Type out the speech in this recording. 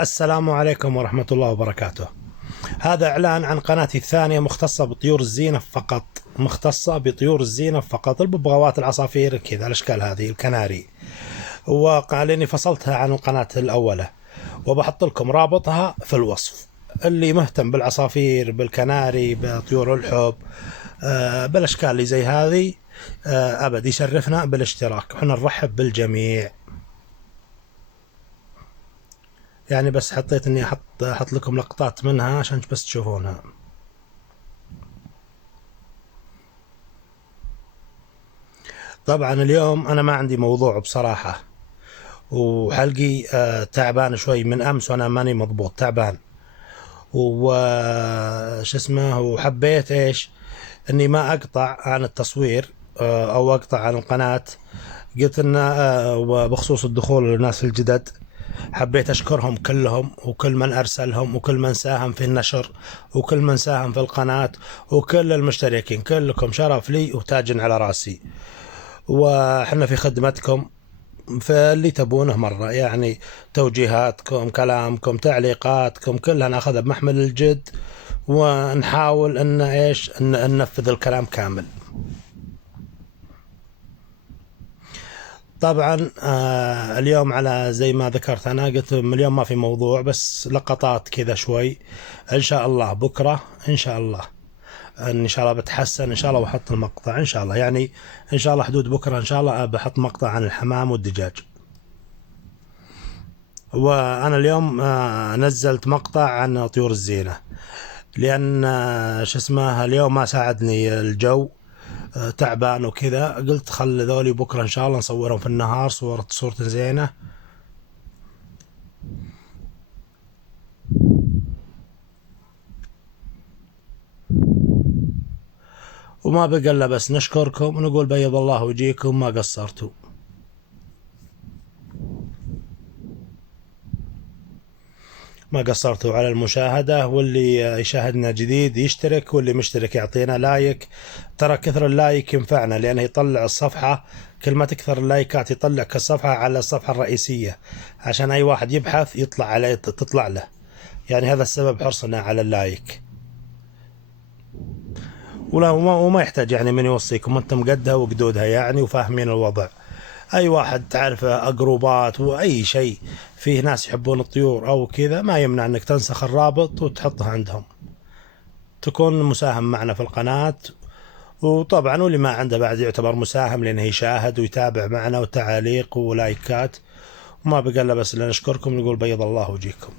السلام عليكم ورحمة الله وبركاته. هذا إعلان عن قناتي الثانية مختصة بطيور الزينة فقط، الببغاوات، العصافير، كذا الأشكال هذه، الكناري. وقال إني فصلتها عن القناة الأولى، وبحط لكم رابطها في الوصف. اللي مهتم بالعصافير، بالكناري، بطيور الحب، بالأشكال اللي زي هذه، أبد يشرفنا بالاشتراك، وحنا نرحب بالجميع. يعني بس حطيت اني احط لكم لقطات منها عشان بس تشوفونها. طبعا اليوم انا ما عندي موضوع بصراحة، وحلقي تعبان شوي من امس، وانا ماني مضبوط، تعبان وش اسمه. وحبيت ايش اني ما اقطع عن التصوير، او اقطع عن القناة. قلت ان بخصوص الدخول للناس الجدد، حبيت أشكرهم كلهم، وكل من أرسلهم، وكل من ساهم في النشر، وكل من ساهم في القناة، وكل المشتركين، كلكم شرف لي وتاج على راسي. وحنا في خدمتكم، فاللي تبونه مرة، يعني توجيهاتكم، كلامكم، تعليقاتكم، كلها ناخذها بمحمل الجد، ونحاول ان ايش ننفذ الكلام كامل. طبعا اليوم على زي ما ذكرت، انا قلت اليوم ما في موضوع، بس لقطات كذا شوي. ان شاء الله بكره ان شاء الله، ان شاء الله بتحسن ان شاء الله، واحط المقطع ان شاء الله، يعني ان شاء الله حدود بكره ان شاء الله بحط مقطع عن الحمام والدجاج. وانا اليوم نزلت مقطع عن طيور الزينه، لان شو اسمه اليوم ما ساعدني الجو، تعبان وكذا. قلت خل ذولي بكره ان شاء الله نصورهم في النهار، صورة زينه. وما بقى الا بس نشكركم ونقول بيض الله وجيكم، ما قصرتوا. على المشاهدة، واللي يشاهدنا جديد يشترك، واللي مشترك يعطينا لايك. ترى كثر اللايك ينفعنا، لأنه يطلع الصفحة، كل ما تكثر اللايكات يطلع الصفحة على الصفحة الرئيسية، عشان أي واحد يبحث يطلع عليه، تطلع له. يعني هذا السبب حرصنا على اللايك. وما يحتاج يعني من يوصيكم، انتم قدها وقدودها يعني، وفاهمين الوضع. اي واحد تعرفه، جروبات واي شيء فيه ناس يحبون الطيور او كذا، ما يمنع انك تنسخ الرابط وتحطه عندهم، تكون مساهم معنا في القناة. وطبعا واللي ما عنده بعد يعتبر مساهم، لانه يشاهد ويتابع معنا، وتعاليق ولايكات. وما بقى الا بس نشكركم، نقول بيض الله وجيكم.